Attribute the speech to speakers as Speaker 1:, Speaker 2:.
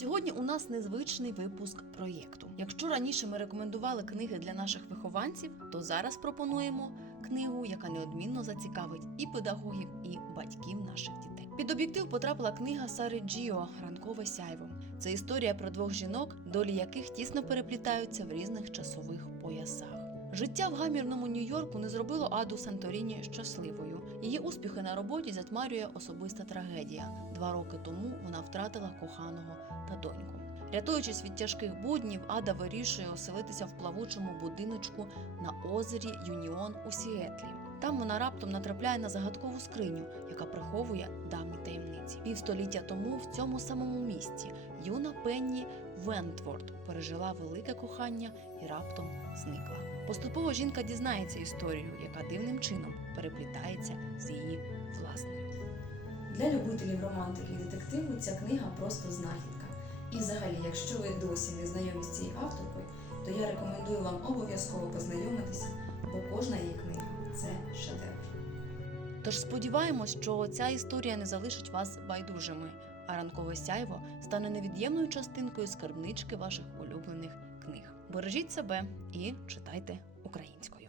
Speaker 1: Сьогодні у нас незвичний випуск проєкту. Якщо раніше ми рекомендували книги для наших вихованців, то зараз пропонуємо книгу, яка неодмінно зацікавить і педагогів, і батьків наших дітей. Під об'єктив потрапила книга Сари Джіо Ранкове сяйво. Це історія про двох жінок, долі яких тісно переплітаються в різних часових поясах. Життя в гамірному Нью-Йорку не зробило Аду Санторіні щасливою. Її успіхи на роботі затьмарює особиста трагедія. Два роки тому вона втратила коханого та доньку. Рятуючись від тяжких буднів, Ада вирішує оселитися в плавучому будиночку на озері Юніон у Сіетлі. Там вона раптом натрапляє на загадкову скриню, яка приховує давні таємниці. Півстоліття тому в цьому самому місці юна Пенні Вентворд пережила велике кохання і раптом зникла. Поступово жінка дізнається історію, яка дивним чином переплітається з її власною.
Speaker 2: Для любителів романтики і детективу ця книга просто знахідка. І взагалі, якщо ви досі не знайомі з цією авторкою, то я рекомендую вам обов'язково познайомитися, бо кожна її книга це шедевр.
Speaker 1: Тож сподіваємось, що ця історія не залишить вас байдужими, а ранкове сяйво стане невід'ємною частинкою скарбнички ваших улюблених книг. Бережіть себе і читайте українською.